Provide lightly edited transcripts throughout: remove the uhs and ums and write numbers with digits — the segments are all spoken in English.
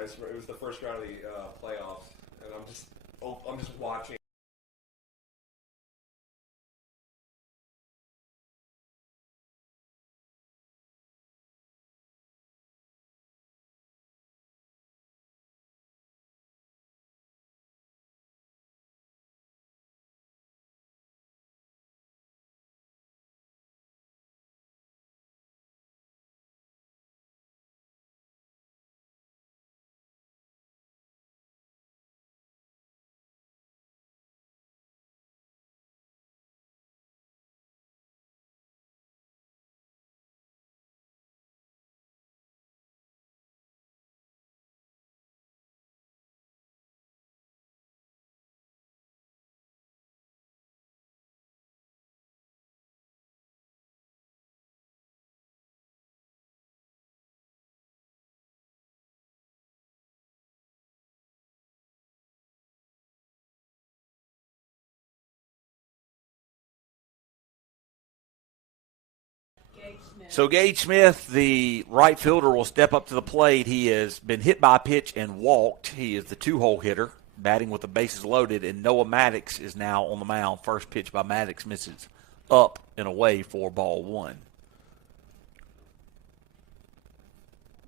It was the first round of the playoffs, and I'm just watching. So Gage Smith, the right fielder, will step up to the plate. He has been hit by a pitch and walked. He is the two-hole hitter, batting with the bases loaded, and Noah Maddox is now on the mound. First pitch by Maddox misses up and away for ball one.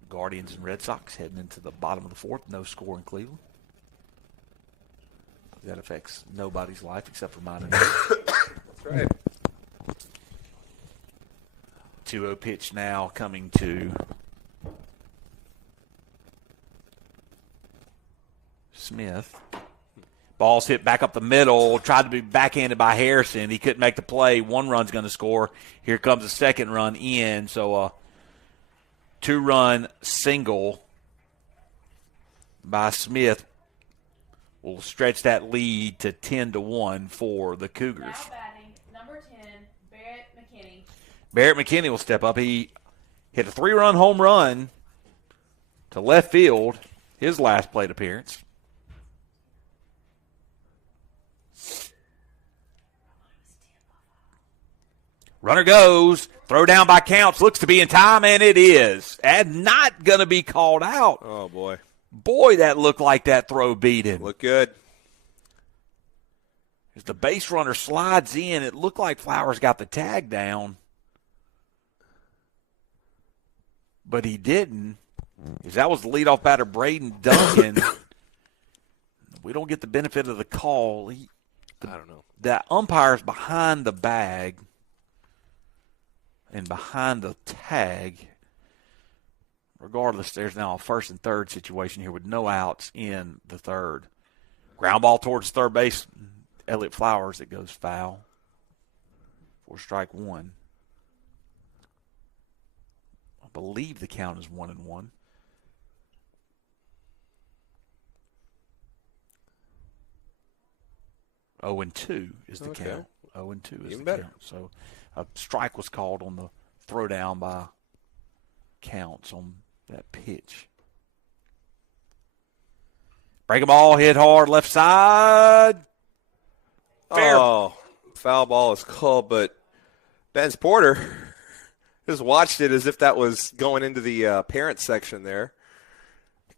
Guardians and Red Sox heading into the bottom of the fourth. No score in Cleveland. That affects nobody's life except for mine. That's right. 2-0 pitch now coming to Smith. Ball's hit back up the middle. Tried to be backhanded by Harrison. He couldn't make the play. One run's going to score. Here comes a second run in. So a two-run single by Smith will stretch that lead to 10-1 for the Cougars. Now batting, number 10, Barrett McKinney. Barrett McKinney will step up. He hit a 3-run home run to left field, his last plate appearance. Runner goes. Throw down by Counts. Looks to be in time, and it is. And not going to be called out. Oh, boy. Boy, that looked like that throw beat him. Look good. As the base runner slides in, it looked like Flowers got the tag down. But he didn't. Because that was the leadoff batter, Braden Duncan. We don't get the benefit of the call. I don't know. The umpire's behind the bag and behind the tag. Regardless, there's now a first and third situation here with no outs in the third. Ground ball towards third base. Elliott Flowers, it goes foul for strike one. I believe the count is 1-1. Oh, and 2 is the count. 0-2 is Even the better. count. So a strike was called on the throwdown by Counts on that pitch. Break a ball, hit hard, left side. Fair. Oh, foul ball is called, but Ben's Porter just watched it as if that was going into the parent section there.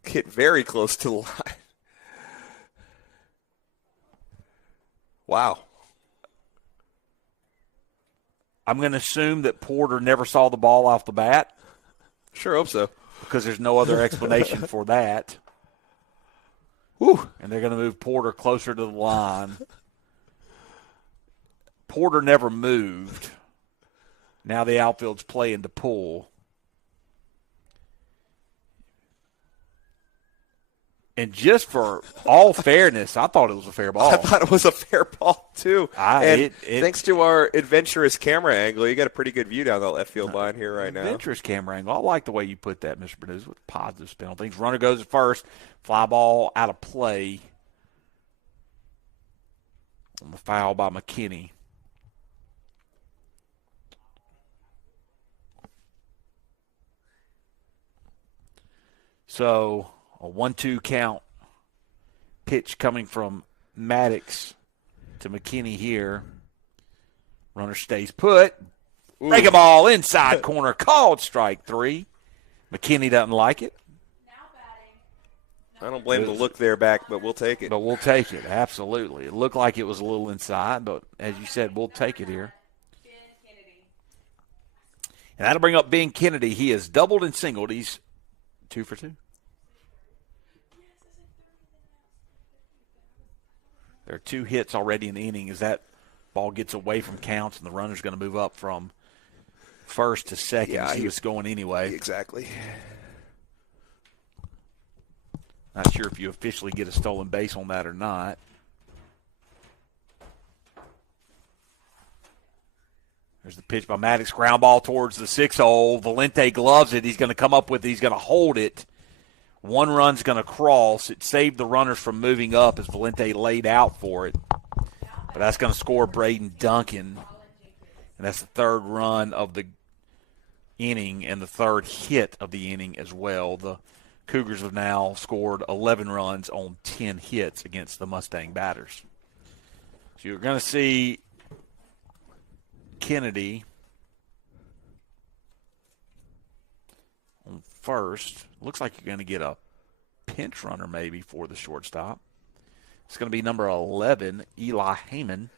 Hit very close to the line. Wow. I'm going to assume that Porter never saw the ball off the bat Sure hope so. because there's no other explanation for that. Whew. And they're going to move Porter closer to the line. Porter never moved. Now the outfield's playing to pull. And just for all fairness, I thought it was a fair ball. I thought it was a fair ball, too. It- thanks to our adventurous camera angle, you got a pretty good view down the left field line here right now. Adventurous camera angle. I like the way you put that, Mr. Bernuz, with positive spin on things. Runner goes at first. Fly ball out of play on the foul by McKinney. So a 1-2 count. Pitch coming from Maddox to McKinney here. Runner stays put. Break a ball inside corner. Called strike three. McKinney doesn't like it. Now batting, I don't blame the look there back, but we'll take it. But we'll take it, absolutely. It looked like it was a little inside, but as you said, we'll take it here. Ben Kennedy. And that'll bring up Ben Kennedy. He has doubled and singled. He's 2 for 2. There are 2 hits already in the inning as that ball gets away from counts, and the runner's going to move up from first to second. Yeah, he was going anyway. Exactly. Not sure if you officially get a stolen base on that or not. There's the pitch by Maddox. Ground ball towards the 6-hole. Valente gloves it. He's going to come up with it. He's going to hold it. 1 run's going to cross. It saved the runners from moving up as Valente laid out for it. But that's going to score Braden Duncan. And that's the 3rd run of the inning and the 3rd hit of the inning as well. The Cougars have now scored 11 runs on 10 hits against the Mustang batters. So you're going to see Kennedy on first. Looks like you're going to get a pinch runner maybe for the shortstop. It's going to be number 11, Eli Heyman.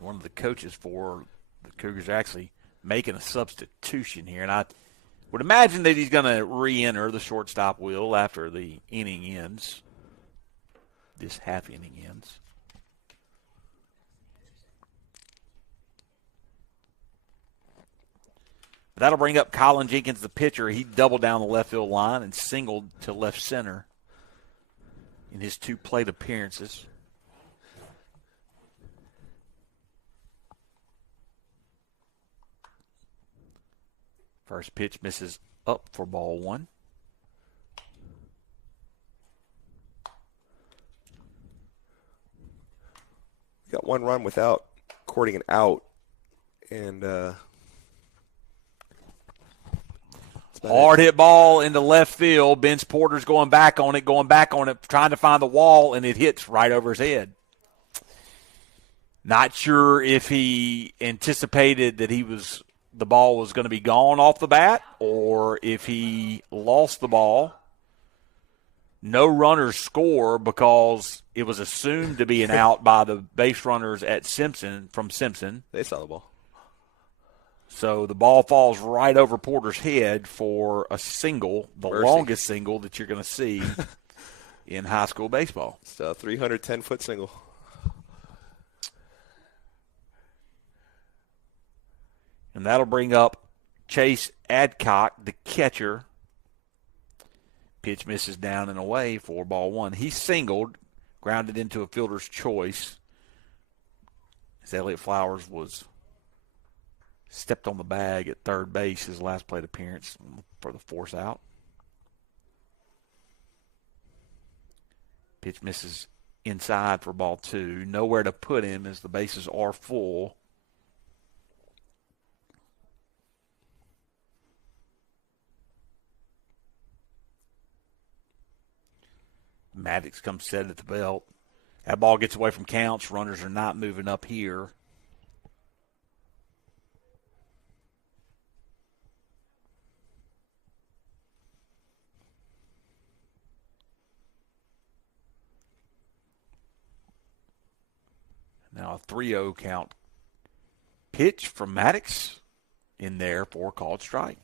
One of the coaches for the Cougars are actually making a substitution here, and I would imagine that he's going to re-enter the shortstop wheel after the inning ends. This half inning ends. That'll bring up Colin Jenkins, the pitcher. He doubled down the left field line and singled to left center in his 2 plate appearances. First pitch misses up for ball 1. Got 1 run without courting an out, and hard hit ball into left field. Vince Porter's going back on it, trying to find the wall, and it hits right over his head. Not sure if he anticipated that the ball was going to be gone off the bat, or if he lost the ball. No runners score because it was assumed to be an out by the base runners at Simpson. They saw the ball. So the ball falls right over Porter's head for a single, the Mercy. longest single that you're going to see in high school baseball. It's a 310-foot single. And that'll bring up Chase Adcock, the catcher. Pitch misses down and away for ball 1. He singled, grounded into a fielder's choice as Elliott Flowers was stepped on the bag at third base, his last plate appearance for the force out. Pitch misses inside for ball 2. Nowhere to put him as the bases are full. Maddox comes set at the belt. That ball gets away from counts. Runners are not moving up here. Now a 3-0 count. Pitch from Maddox in there for a called strike.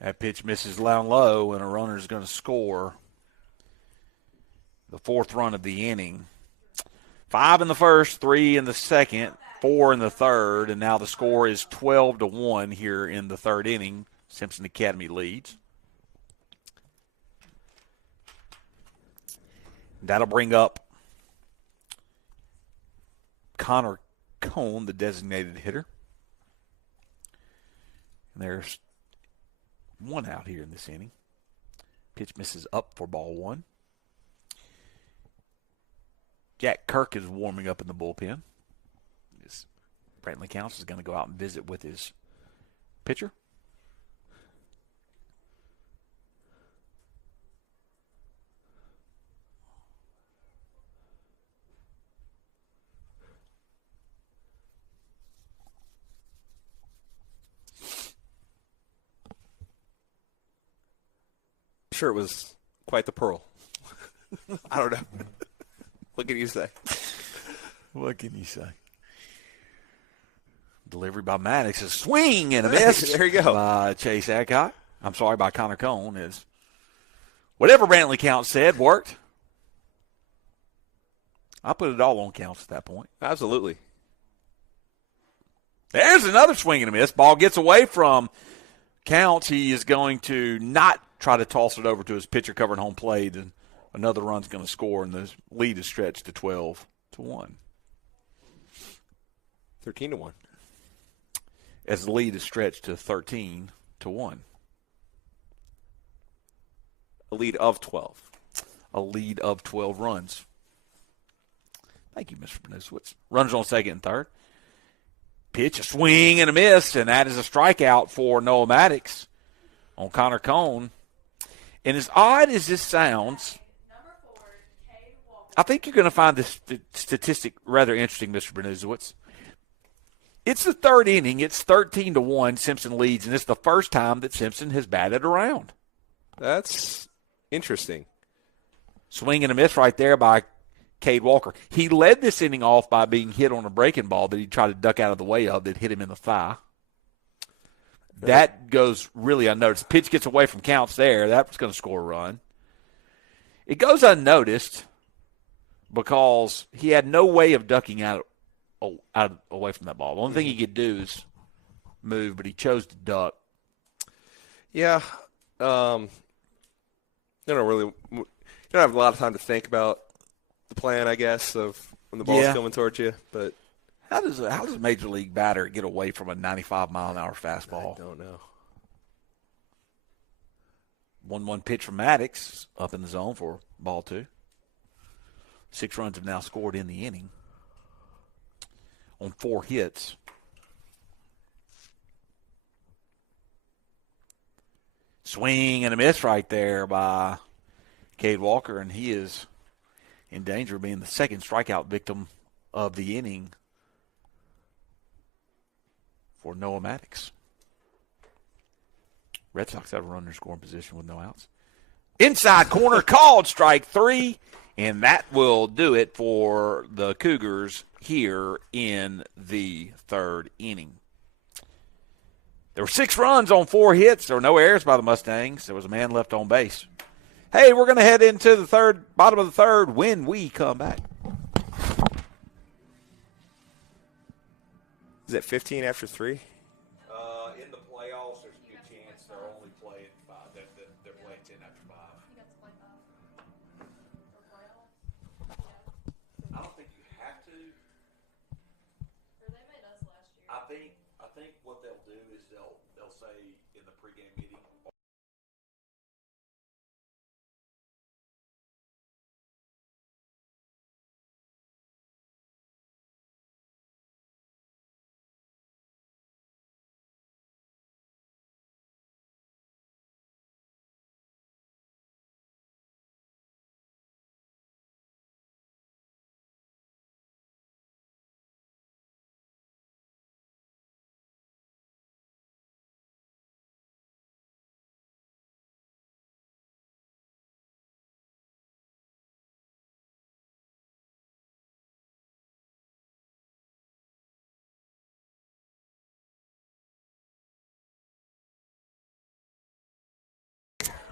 That pitch misses down low, and a runner is going to score the 4th run of the inning. 5 in the first, 3 in the second, 4 in the third, and now the score is 12-1 here in the 3rd inning. Simpson Academy leads. That'll bring up Connor Cone, the designated hitter. And there's 1 out here in this inning. Pitch misses up for ball 1. Jack Kirk is warming up in the bullpen. Brantley Counts is going to go out and visit with his pitcher. sure it was quite the pearl. I don't know. What can you say? What can you say? Delivery by Maddox, a swing and a miss. There you go. By Chase Adcock. I'm sorry, by Connor Cone. Is whatever Brantley Count said worked. I put it all on Counts at that point. Absolutely. There's another swing and a miss. Ball gets away from Counts. He is going to not try to toss it over to his pitcher covering home plate, and another run's going to score, and the lead is stretched to 12-1. 13-1. As the lead is stretched to 13-1. A lead of 12. A lead of 12 runs. Thank you, Mr. Benuswitz. Runners on second and third. Pitch, a swing and a miss, and that is a strikeout for Noah Maddox on Connor Cone. And as odd as this sounds, I think you're going to find this statistic rather interesting, Mr. Benuswitz. It's the third inning. It's 13-1. Simpson leads, and it's the first time that Simpson has batted around. That's interesting. Swing and a miss right there by Cade Walker. He led this inning off by being hit on a breaking ball that he tried to duck out of the way of that hit him in the thigh. That goes really unnoticed. Pitch gets away from Counts there. That's going to score a run. It goes unnoticed because he had no way of ducking out away from that ball. The only thing he could do is move, but he chose to duck. Yeah. You don't have a lot of time to think about the plan, I guess, of when the ball's coming towards you. But how does a major league batter get away from a 95-mile-an-hour fastball? I don't know. 1-1 pitch from Maddox up in the zone for ball two. 6 runs have now scored in the inning on 4 hits. Swing and a miss right there by Cade Walker, and he is in danger of being the second strikeout victim of the inning for Noah Maddox. Red Sox have a runner in scoring position with no outs. Inside corner called strike 3, and that will do it for the Cougars here in the third inning. There were 6 runs on 4 hits. There were no errors by the Mustangs. There was a man left on base. Hey, we're going to head into the bottom of the third when we come back. Is it 15 after 3? In the playoffs, there's a good chance they're only playing 5. They're playing 10 after 5. I don't think you have to. I think what they'll do is they'll say in the pregame meeting.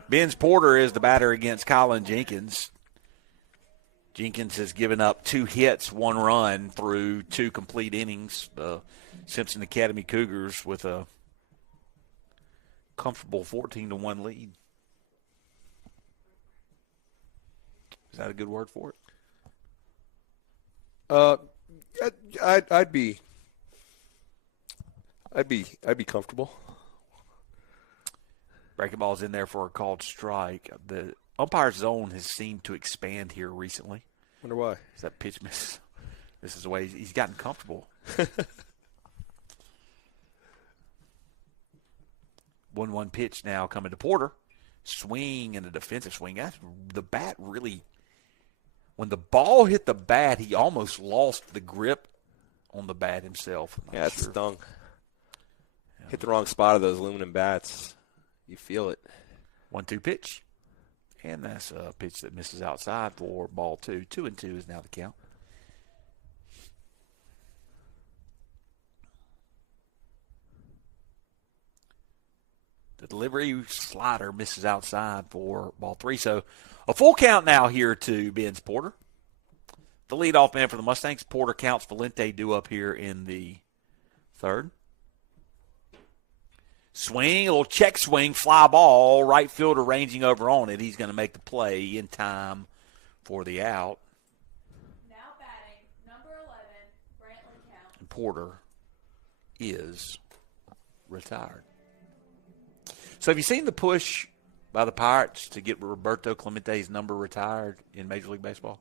Ben's Porter is the batter against Colin Jenkins. Jenkins has given up 2 hits, 1 run through 2 complete innings. The Simpson Academy Cougars with a comfortable 14-1 lead. Is that a good word for it? I'd be comfortable. Breaking ball's in there for a called strike. The umpire's zone has seemed to expand here recently. Wonder why. Is that pitch miss? This is the way he's gotten comfortable. 1-1 pitch now coming to Porter. Swing and a defensive swing. The bat really, when the ball hit the bat, he almost lost the grip on the bat himself. Yeah, it stung. Hit the wrong spot of those aluminum bats. You feel it. 1-2 pitch. And that's a pitch that misses outside for ball 2. 2-2 is now the count. The delivery slider misses outside for ball 3. So a full count now here to Ben's Porter. The leadoff man for the Mustangs. Porter counts Valente due up here in the third. Swing, a little check swing, fly ball. Right fielder ranging over on it. He's going to make the play in time for the out. Now batting, number 11, Brantley Count. And Porter is retired. So have you seen the push by the Pirates to get Roberto Clemente's number retired in Major League Baseball?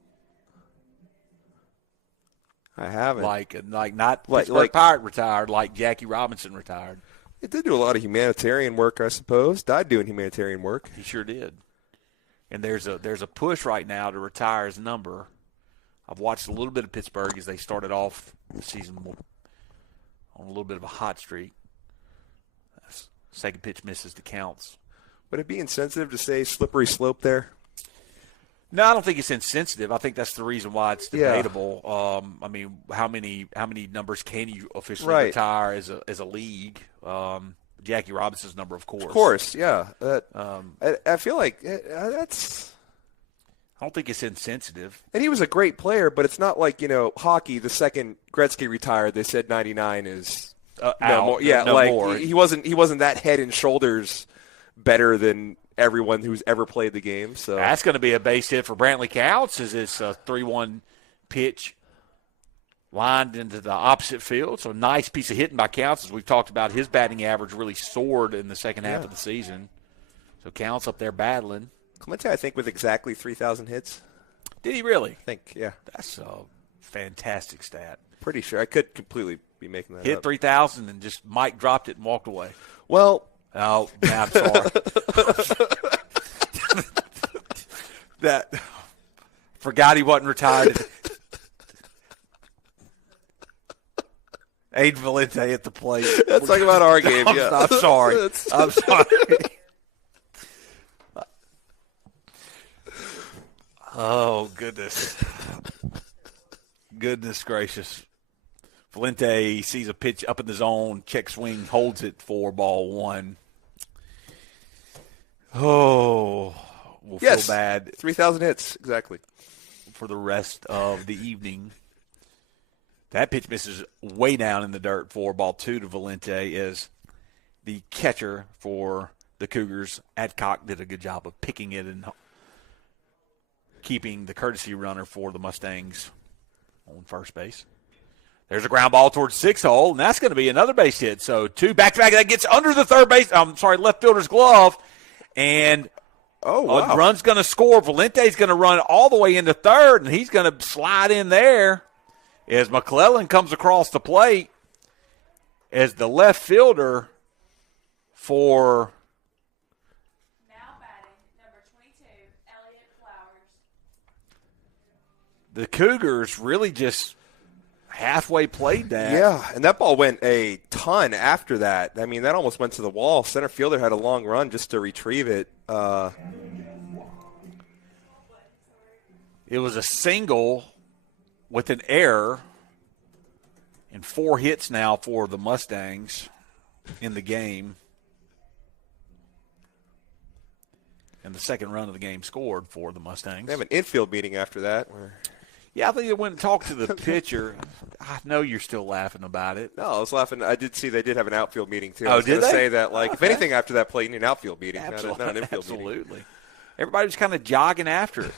I haven't. Like not Pittsburgh Pirate retired, like Jackie Robinson retired. It did do a lot of humanitarian work, I suppose. Died doing humanitarian work. He sure did. And there's a push right now to retire his number. I've watched a little bit of Pittsburgh as they started off the season on a little bit of a hot streak. Second pitch misses the counts. Would it be insensitive to say slippery slope there? No, I don't think it's insensitive. I think that's the reason why it's debatable. I mean, how many numbers can you officially retire as a league? Jackie Robinson's number, of course. Of course, yeah. I feel like that's. I don't think it's insensitive. And he was a great player, but it's not like hockey. The second Gretzky retired, they said 99 is out. No more. Yeah, no more. He wasn't that head and shoulders better than everyone who's ever played the game. So that's going to be a base hit for Brantley Counts as it's a 3-1 pitch lined into the opposite field. So nice piece of hitting by Counts. As we've talked about, his batting average really soared in the second half of the season. So Counts up there battling. Clemente, I think, with exactly 3,000 hits. Did he really? I think, yeah. That's a fantastic stat. Pretty sure. I could completely be making that Hit up. 3,000 and just Mike dropped it and walked away. Well. Oh, man, I'm sorry. Forgot he wasn't retired. Aiden Valente at the plate. Let's talk about our game. I'm sorry. I'm sorry. Oh, goodness. Goodness gracious. Valente sees a pitch up in the zone, check swing, holds it for ball 1. Oh, we'll feel bad. 3,000 hits, exactly. For the rest of the evening. That pitch misses way down in the dirt for ball 2 to Valente as the catcher for the Cougars, Adcock, did a good job of picking it and keeping the courtesy runner for the Mustangs on first base. There's a ground ball towards 6 hole, and that's going to be another base hit. So 2 back-to-back. That gets under the left fielder's glove. And a run's going to score. Valente's going to run all the way into third, and he's going to slide in there as McClellan comes across the plate as the left fielder for Now batting, number 22, Elliott Flowers. the Cougars really just halfway played that. Yeah, and that ball went a ton after that. I mean, that almost went to the wall. Center fielder had a long run just to retrieve it. It was a single with an error and 4 hits now for the Mustangs in the game. And the second run of the game scored for the Mustangs. They have an infield meeting after that. Yeah, I think they went and talked to the pitcher. I know you're still laughing about it. No, I was laughing. I did see they did have an outfield meeting, too. Oh, I was did going to they? say that, if anything after that play, you need an outfield meeting, not an infield meeting. Absolutely. Everybody was kind of jogging after it.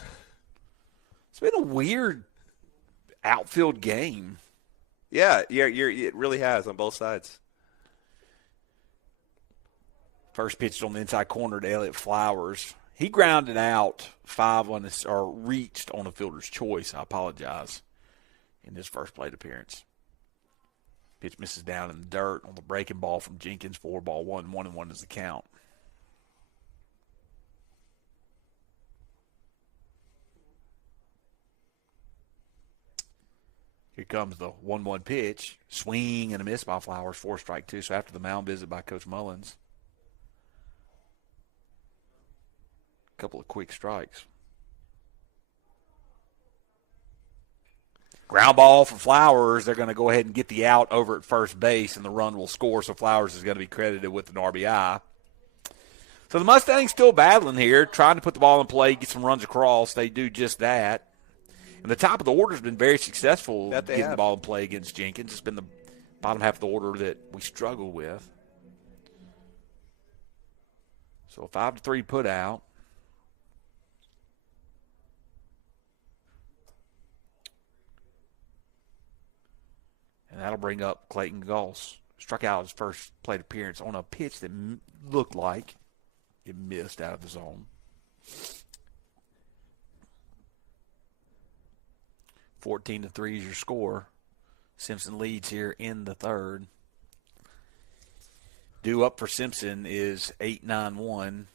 It's been a weird outfield game. Yeah, it really has on both sides. First pitch on the inside corner to Elliott Flowers. He grounded out 5 on this, or reached on a fielder's choice. I apologize. In his first plate appearance. Pitch misses down in the dirt on the breaking ball from Jenkins for ball 1. 1-1 is the count. Here comes the 1-1 pitch. Swing and a miss by Flowers, 4 strike 2. So after the mound visit by Coach Mullins, couple of quick strikes. Ground ball for Flowers. They're going to go ahead and get the out over at first base, and the run will score, so Flowers is going to be credited with an RBI. So the Mustangs still battling here, trying to put the ball in play, get some runs across. They do just that. And the top of the order has been very successful getting the ball in play against Jenkins. It's been the bottom half of the order that we struggle with. So a 5-3 put out. And that'll bring up Clayton Goss. Struck out his first plate appearance on a pitch that looked like it missed out of the zone. 14-3 is your score. Simpson leads here in the third. Due up for Simpson is 8-9-1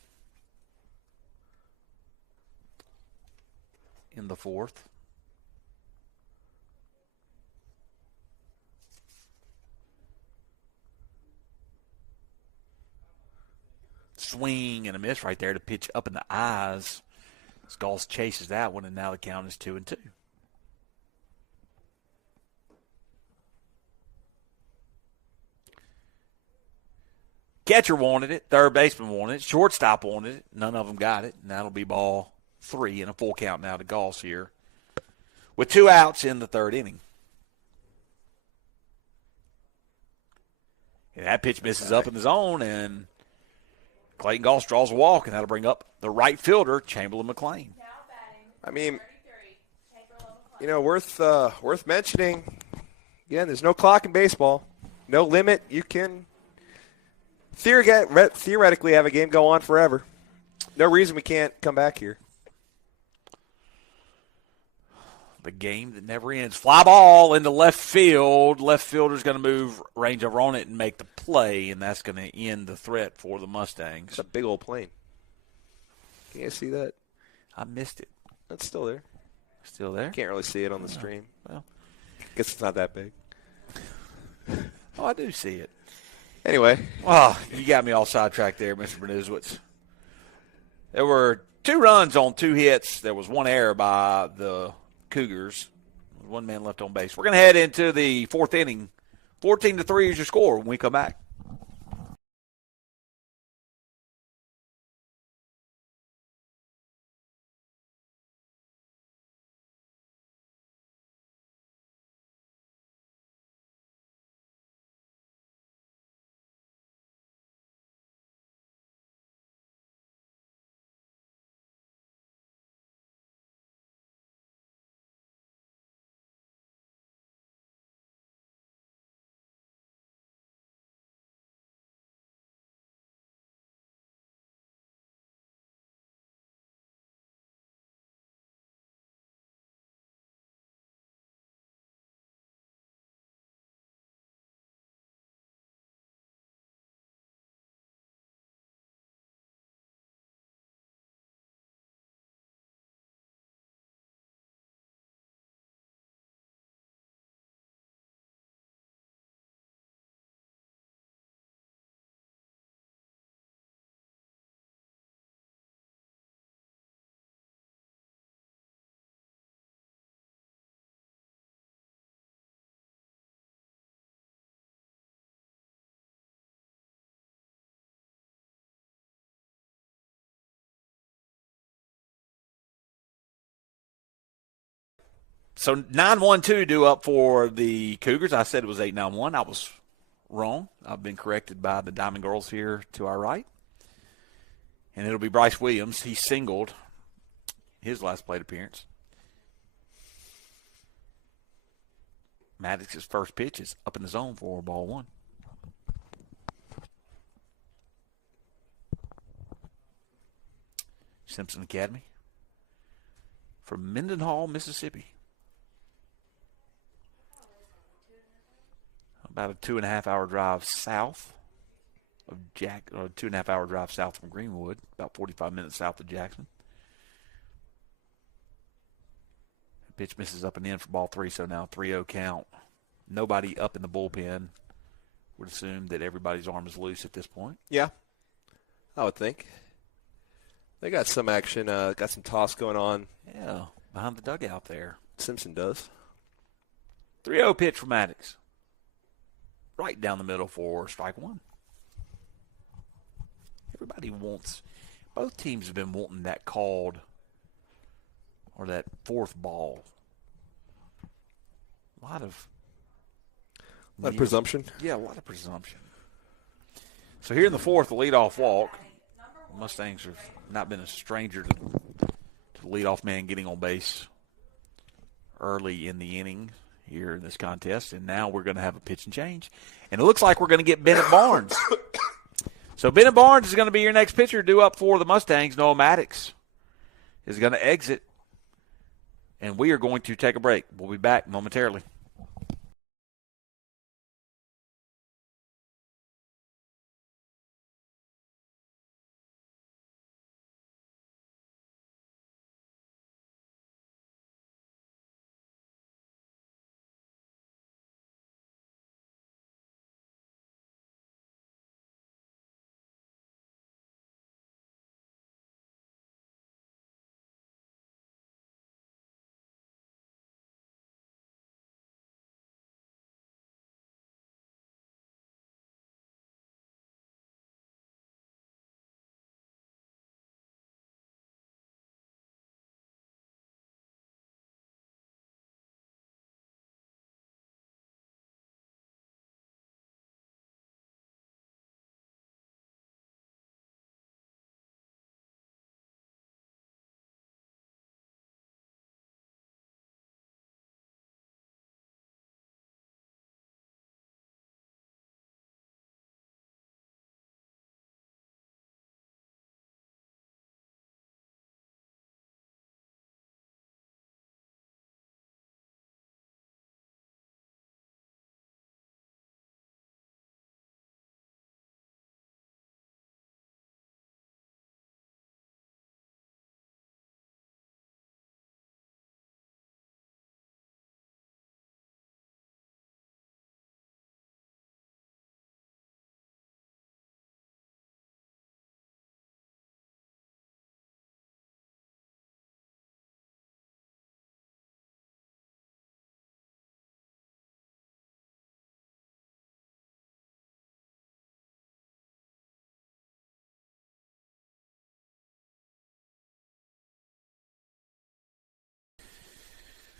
in the fourth. Swing and a miss right there to pitch up in the eyes. Skulls chases that one, and now the count is 2-2. Catcher wanted it. Third baseman wanted it. Shortstop wanted it. None of them got it. And that'll be ball 3 and a full count now to Goss here with 2 outs in the third inning. And that pitch misses up in the zone, and Clayton Goss draws a walk, and that'll bring up the right fielder, Chamberlain McLean. I mean, worth mentioning. Again, there's no clock in baseball, no limit. You can theoretically have a game go on forever. No reason we can't come back here. The game that never ends. Fly ball into left field. Left fielder's going to move range over on it and make the play, and that's going to end the threat for the Mustangs. It's a big old plane. Can you see that? I missed it. It's still there. Still there? Can't really see it on the stream. Well, guess it's not that big. Oh, I do see it. Anyway. Oh, you got me all sidetracked there, Mr. Bernuzowitz. There were 2 runs on 2 hits. There was 1 error by the Cougars. 1 man left on base. We're going to head into the fourth inning. 14-3 is your score when we come back. So 9-1-2 due up for the Cougars. I said it was 8-9-1. I was wrong. I've been corrected by the Diamond Girls here to our right. And it'll be Bryce Williams. He singled his last plate appearance. Maddox's first pitch is up in the zone for ball 1. Simpson Academy from Mendenhall, Mississippi. About a 2.5-hour drive south of or a 2.5-hour drive south from Greenwood, about 45 minutes south of Jackson. Pitch misses up and in for ball 3, so now 3-0 count. Nobody up in the bullpen. Would assume that everybody's arm is loose at this point. Yeah, I would think. They got some action, got some toss going on. Yeah, behind the dugout there. Simpson does. 3-0 pitch for Maddox. Right down the middle for strike one. Everybody wants, both teams have been wanting that called or that fourth ball. A lot of presumption. Yeah, a lot of presumption. So here in the fourth, the leadoff walk. The Mustangs have not been a stranger to the leadoff man getting on base early in the inning here in this contest. And now we're going to have a pitch and change. And it looks like we're going to get Bennett Barnes. So Bennett Barnes is going to be your next pitcher due up for the Mustangs. Noah Maddox is going to exit. And we are going to take a break. We'll be back momentarily.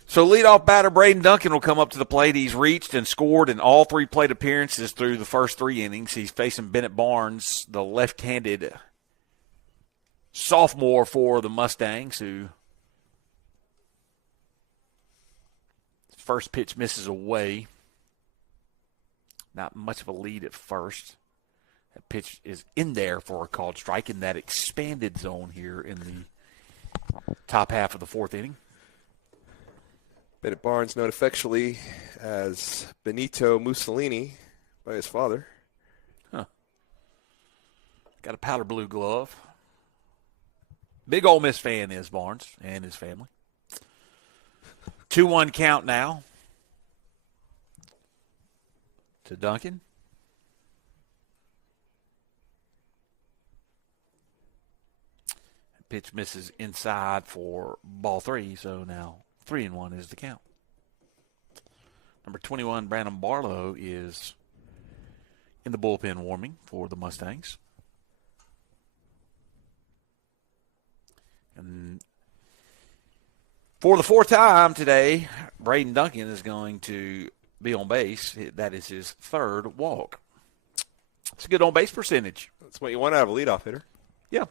So leadoff batter Braden Duncan will come up to the plate. He's reached and scored in all three plate appearances through the first three innings. He's facing Bennett Barnes, the left-handed sophomore for the Mustangs, who first pitch misses away. Not much of a lead at first. That pitch is in there for a called strike in that expanded zone here in the top half of the fourth inning. Bennett Barnes, known affectionately as Benito Mussolini by his father. Huh. Got a powder blue glove. Big Ole Miss fan is Barnes and his family. 2-1 count now to Duncan. Pitch misses inside for ball three, so now 3-1 is the count. Number 21, Brandon Barlow, is in the bullpen warming for the Mustangs. And for the fourth time today, Braden Duncan is going to be on base. That is his third walk. It's a good on-base percentage. That's what you want out of a leadoff hitter. Yeah.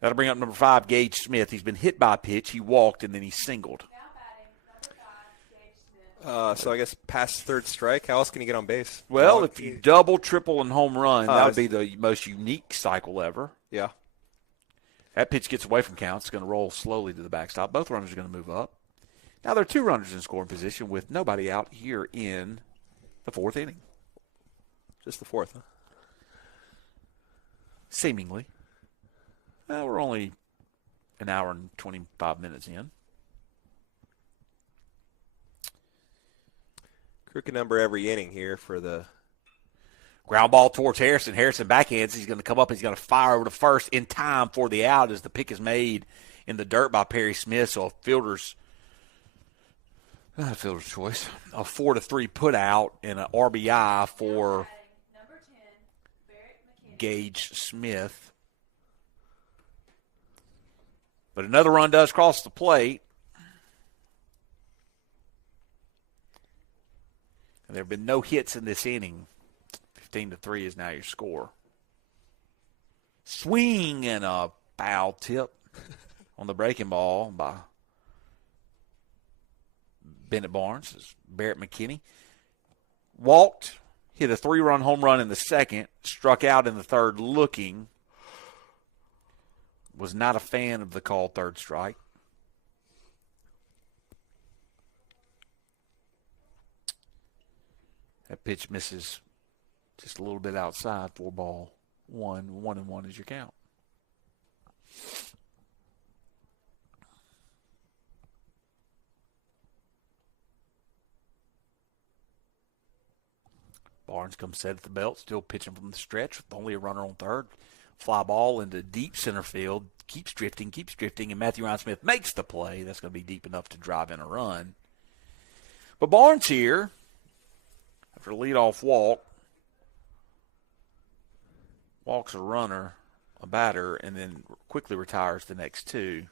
That'll bring up number 5, Gage Smith. He's been hit by a pitch. He walked, and then he singled. Now batting, number 5, Gage Smith. So I guess past third strike, how else can you get on base? Well, Walk. if you double, triple, and home run, that would that's- be the most unique cycle ever. Yeah. That pitch gets away from count. It's going to roll slowly to the backstop. Both runners are going to move up. Now there are 2 runners in scoring position with nobody out here in the fourth inning. Just the fourth, huh? Seemingly. Well, we're only an hour and 25 minutes in. Crooked number every inning here for the Ground ball towards Harrison. Harrison backhands. He's going to come up. He's going to fire over to first in time for the out as the pick is made in the dirt by Perry Smith. So not a fielder's choice, a 4-3 put out and an RBI for Number 10, Barrett McKinney. Gage Smith. But another run does cross the plate. And there have been no hits in this inning. 15-3 is now your score. Swing and a foul tip on the breaking ball by Bennett Barnes. Is Barrett McKinney. Walked, hit a 3-run home run in the second, struck out in the third looking. Was not a fan of the call third strike. That pitch misses just a little bit outside for ball one. 1-1 is your count. Barnes comes set at the belt, still pitching from the stretch with only a runner on third. Fly ball into deep center field. Keeps drifting, and Matthew Ryan Smith makes the play. That's going to be deep enough to drive in a run. But Barnes here, after a leadoff walk, walks a runner, a batter, and then quickly retires the next two.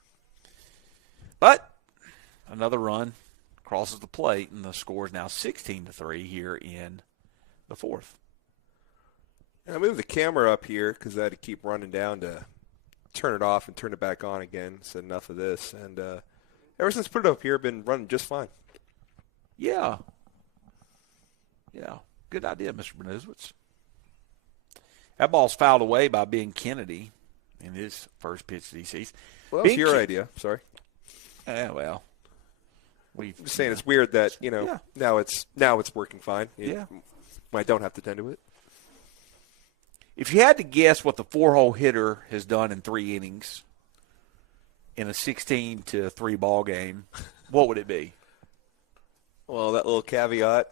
But another run crosses the plate, and the score is now 16-3 here in the fourth. I moved the camera up here because I had to keep running down to turn it off and turn it back on again. So enough of this. And ever since I put it up here, I've been running just fine. Yeah. Good idea, Mr. Benizowitz. That ball's fouled away by Ben Kennedy in his first pitch that he sees. Well, it's your idea. Sorry. Well. I'm just saying it's weird that, now it's working fine. Yeah. I don't have to tend to it. If you had to guess what the 4-hole hitter has done in 3 innings in a 16-3 ball game, what would it be? Well, that little caveat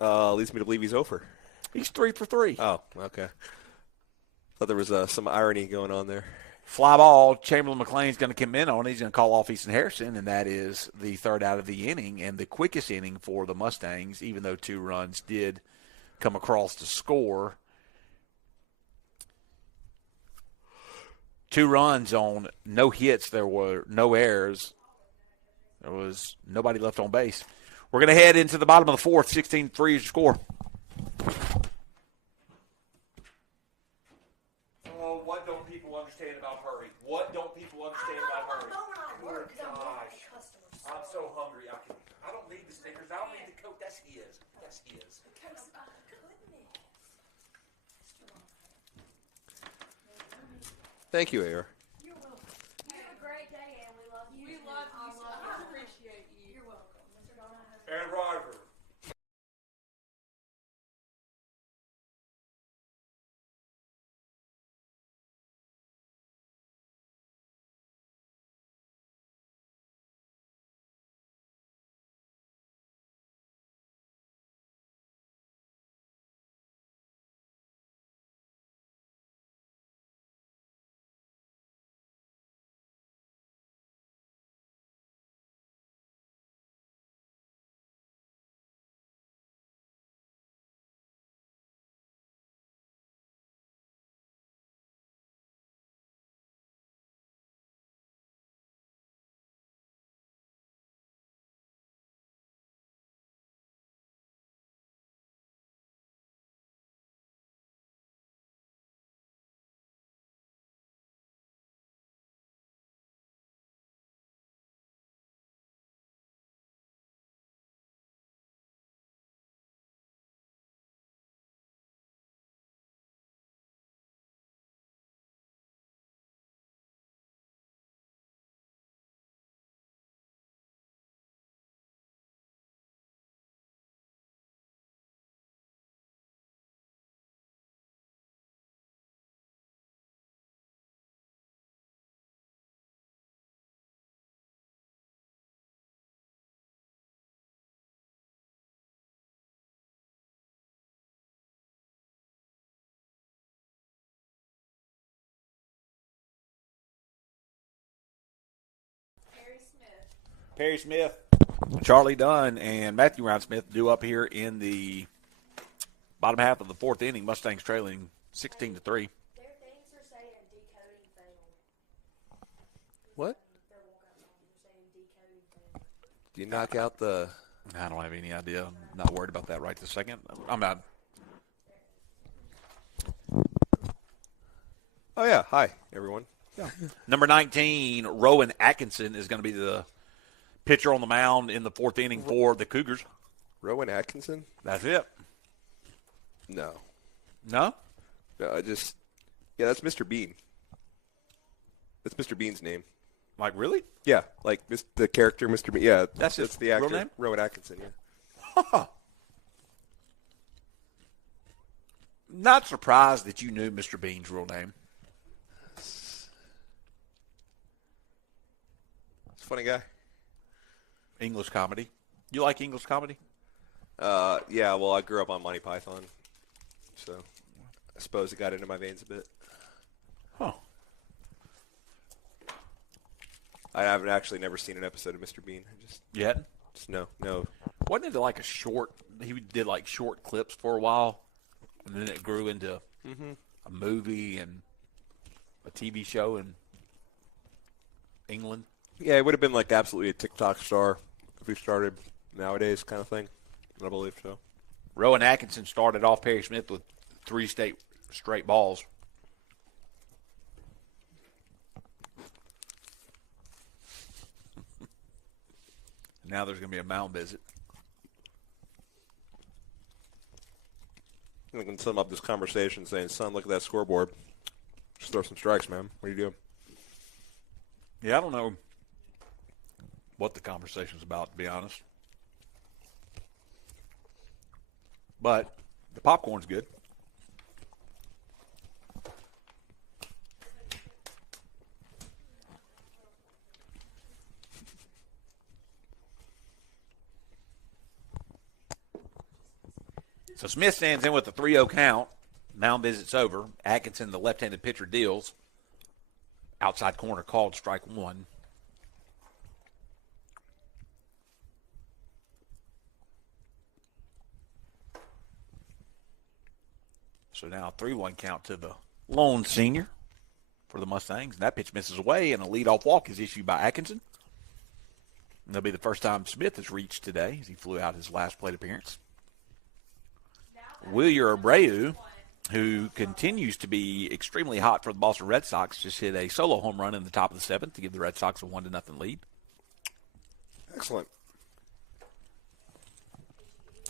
leads me to believe he's over. He's 3 for 3. Oh, okay. Thought there was some irony going on there. Fly ball, Chamberlain McLean's going to come in on. He's going to call off Easton Harrison, and that is the third out of the inning and the quickest inning for the Mustangs, even though 2 runs did come across to score. 2 runs on no hits. There were no errors. There was nobody left on base. We're going to head into the bottom of the fourth. 16-3 is your score. Oh, what don't people understand about hurry? What don't people understand about hurry? Good gosh. I'm so hungry. I don't need the Snickers. I don't need the Coke. That's his. Thank you, AR. You're welcome. You have a great day, and we love you. We love you. I appreciate you. You're welcome. Mr. Donald. And Roger. Perry Smith, Charlie Dunn, and Matthew Ryan Smith due up here in the bottom half of the fourth inning. Mustangs trailing 16-3. Their things are saying decoding failed. What? Their walkout songs are saying decoding failed. Do you knock out the? I don't have any idea. I'm not worried about that right this second. I'm not. Oh yeah. Hi everyone. Number 19, Rowan Atkinson, is going to be the pitcher on the mound in the fourth inning for the Cougars. Rowan Atkinson? That's it. No. No? No, that's Mr. Bean. That's Mr. Bean's name. Like, really? Yeah, like the character Mr. Bean. Yeah, That's his the actor. real name? Rowan Atkinson, yeah. Huh. Not surprised that you knew Mr. Bean's real name. He's a funny guy. English comedy. You like English comedy? Yeah, well, I grew up on Monty Python, so I suppose it got into my veins a bit. Huh. I haven't actually never seen an episode of Mr. Bean. Yet? Just no. Wasn't it like a short? He did like short clips for a while, and then it grew into a movie and a TV show in England. Yeah, it would have been like absolutely a TikTok star if he started nowadays kind of thing. I believe so. Rowan Atkinson started off Perry Smith with 3 straight balls. Now there's going to be a mound visit. I'm going to sum up this conversation saying, son, look at that scoreboard. Just throw some strikes, man. What are you doing? Yeah, I don't know what the conversation's about, to be honest. But the popcorn's good. So Smith stands in with a 3-0 count. Mound visit's over. Atkinson, the left-handed pitcher, deals. Outside corner called strike 1. So now a 3-1 count to the lone senior for the Mustangs. And that pitch misses away, and a leadoff walk is issued by Atkinson. And that'll be the first time Smith has reached today as he flew out his last plate appearance. Willier Abreu, who continues to be extremely hot for the Boston Red Sox, just hit a solo home run in the top of the 7th to give the Red Sox a 1-0 lead. Excellent.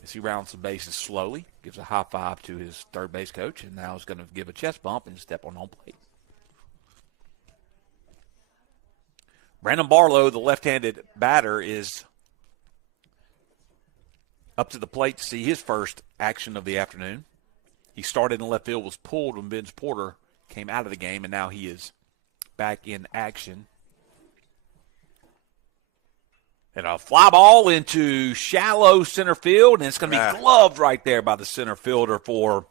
As he rounds the bases slowly, gives a high five to his third base coach, and now is going to give a chest bump and step on home plate. Brandon Barlow, the left-handed batter, is up to the plate to see his first action of the afternoon. He started in left field, was pulled when Vince Porter came out of the game, and now he is back in action. And a fly ball into shallow center field, and it's going to be gloved right there by the center fielder for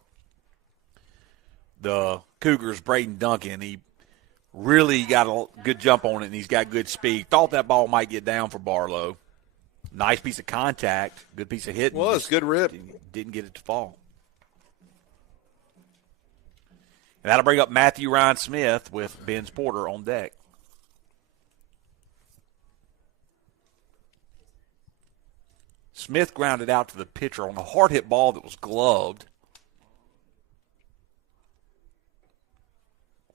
the Cougars, Braden Duncan. He really got a good jump on it, and he's got good speed. Thought that ball might get down for Barlow. Nice piece of contact, good piece of hitting. Well, it's good rip. Didn't get it to fall. And that'll bring up Matthew Ryan Smith with Vince Porter on deck. Smith grounded out to the pitcher on a hard hit ball that was gloved.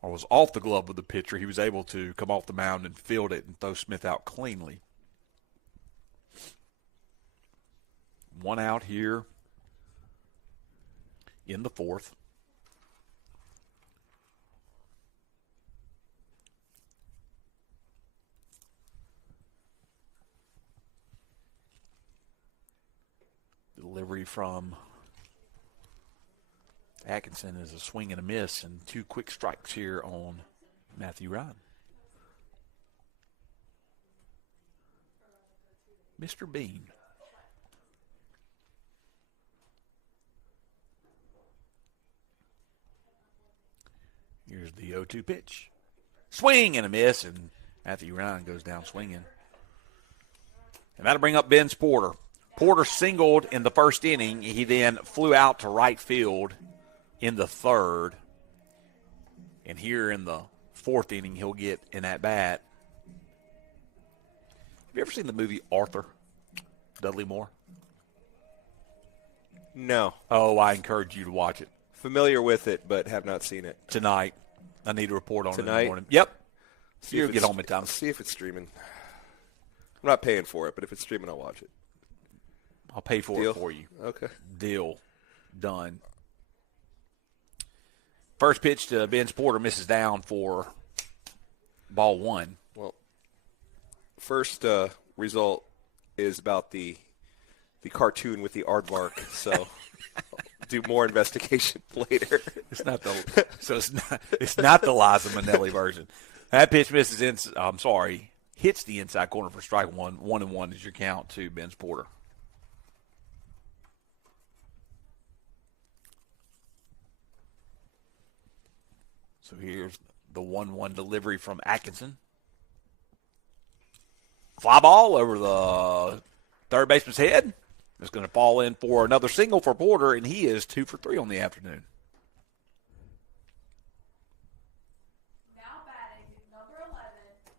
Or was off the glove of the pitcher. He was able to come off the mound and field it and throw Smith out cleanly. 1 out here in the 4th. Delivery from Atkinson is a swing and a miss, and 2 quick strikes here on Matthew Ryan. Mr. Bean. Here's the 0-2 pitch. Swing and a miss, and Matthew Ryan goes down swinging. And that'll bring up Ben's Porter. Porter singled in the first inning. He then flew out to right field in the third. And here in the fourth inning, he'll get an at-bat. Have you ever seen the movie Arthur? Dudley Moore? No. Oh, I encourage you to watch it. Familiar with it, but have not seen it. Tonight. I need to report on it in the Tonight? morning. Yep. See You'll if get it's- home in time. See if it's streaming. I'm not paying for it, but if it's streaming, I'll watch it. I'll pay for Deal? it for you. Okay. Deal. Done. First pitch to Ben's Porter misses down for ball one. Well, first result is about the cartoon with the aardvark, so I'll do more investigation later. It's not the it's not the Liza Minnelli version. That pitch misses hits the inside corner for strike one. 1-1 is your count to Ben's Porter. So here's the 1-1 delivery from Atkinson. Fly ball over the third baseman's head. It's going to fall in for another single for Porter, and he is 2 for 3 on the afternoon. Now batting, number 11,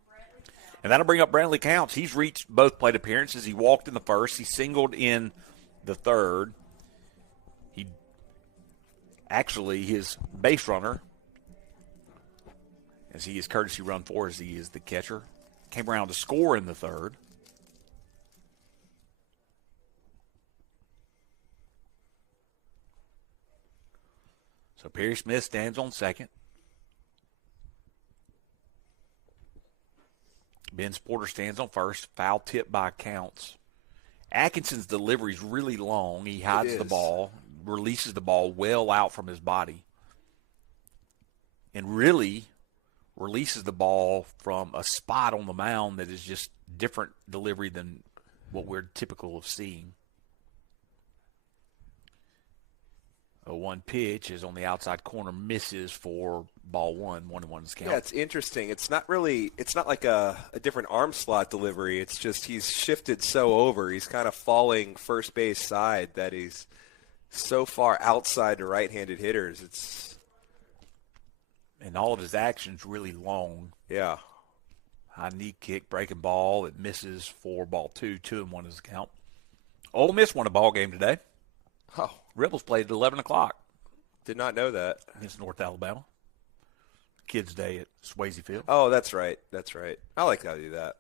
Brantley Counts. And that'll bring up Brantley Counts. He's reached both plate appearances. He walked in the first. He singled in the third. His base runner, as he is courtesy run for, as he is the catcher, came around to score in the third. So Perry Smith stands on second. Ben Porter stands on first. Foul tip by Counts. Atkinson's delivery is really long. He hides the ball, releases the ball well out from his body, and really releases the ball from a spot on the mound that is just different delivery than what we're typical of seeing. A one pitch is on the outside corner, misses for ball one. 1-1 is count. Yeah, it's interesting. It's not like a different arm slot delivery. It's just he's shifted so over. He's kind of falling first base side that he's so far outside to right-handed hitters. And all of his actions really long. Yeah. High knee kick, breaking ball. It misses for ball two. 2-1 is the count. Ole Miss won a ball game today. Oh, Rebels played at 11 o'clock did not know that. against North Alabama. Kids' Day at Swayze Field. Oh, that's right. I like how you do that.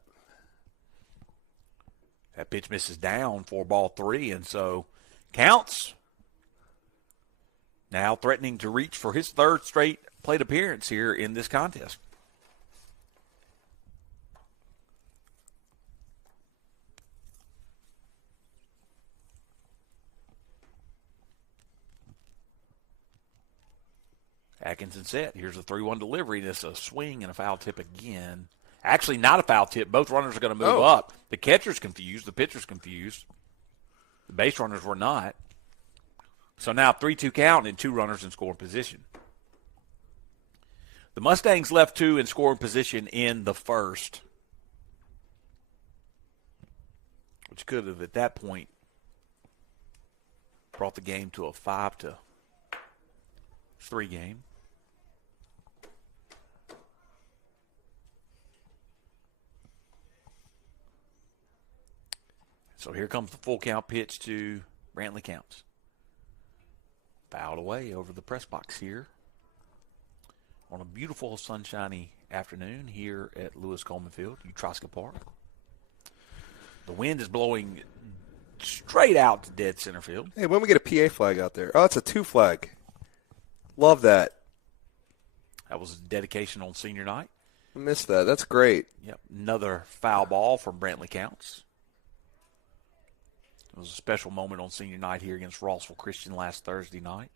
That pitch misses down for ball three, and so Counts now threatening to reach for his third straight plate appearance here in this contest. Atkinson set. Here's a 3-1 delivery. This a swing and a foul tip again. Actually, not a foul tip. Both runners are going to move up. The catcher's confused. The pitcher's confused. The base runners were not. So now 3-2 count and 2 runners in scoring position. The Mustangs left 2 in scoring position in the first, which could have at that point brought the game to a 5-3 game. So here comes the full count pitch to Brantley Counts. Fouled away over the press box here on a beautiful sunshiny afternoon here at Lewis Coleman Field, Utroska Park. The wind is blowing straight out to dead center field. Hey, when we get a PA flag out there? Oh, it's a 2 flag. Love that. That was a dedication on senior night. I missed that. That's great. Yep, another foul ball from Brantley Counts. It was a special moment on senior night here against Rossville Christian last Thursday night.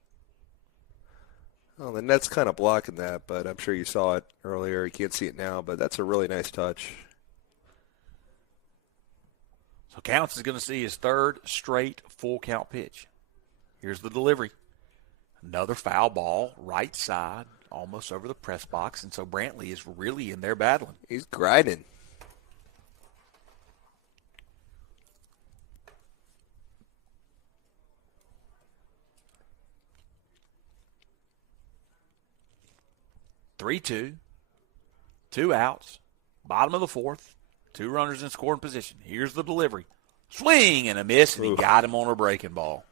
Oh, the net's kind of blocking that, but I'm sure you saw it earlier. You can't see it now, but that's a really nice touch. So Counts is going to see his third straight full count pitch. Here's the delivery. Another foul ball, right side, almost over the press box, and so Brantley is really in there battling. He's grinding. 3-2, 2 outs, bottom of the fourth, 2 runners in scoring position. Here's the delivery. Swing and a miss, and he got him on a breaking ball.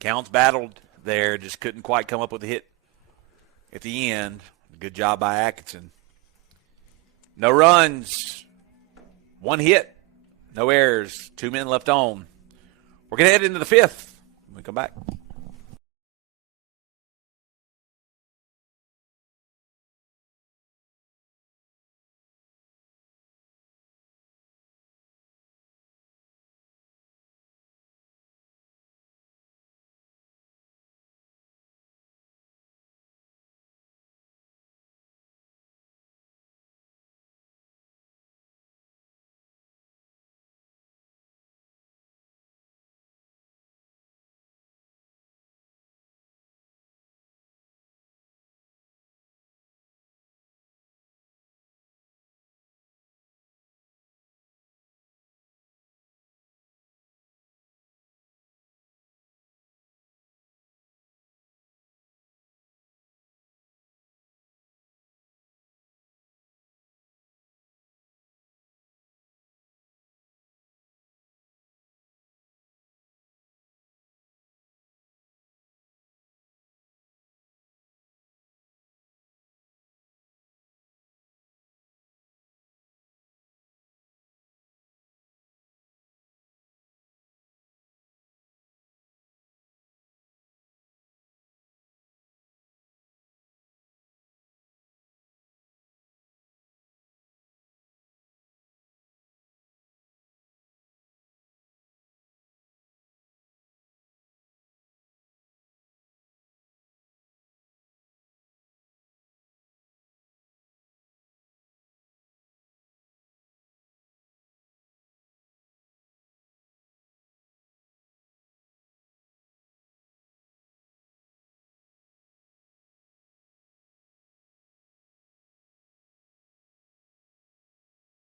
Counts battled there, just couldn't quite come up with a hit at the end. Good job by Atkinson. No runs, 1 hit, no errors, 2 men left on. We're going to head into the fifth when we come back.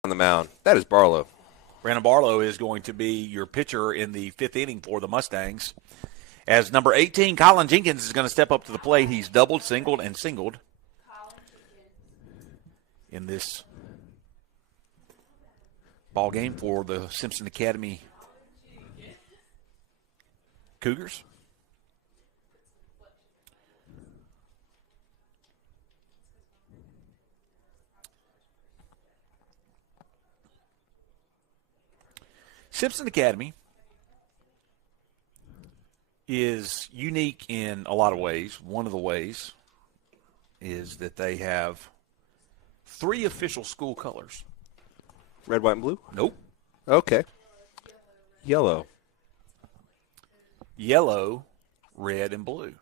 On the mound. That is Barlow. Brandon Barlow is going to be your pitcher in the 5th inning for the Mustangs. As number 18, Colin Jenkins is going to step up to the plate. He's doubled, singled, and singled in this ball game for the Simpson Academy Cougars. Simpson Academy is unique in a lot of ways. One of the ways is that they have 3 official school colors. Red, white, and blue? Nope. Okay. Yellow. Yellow, red, and blue.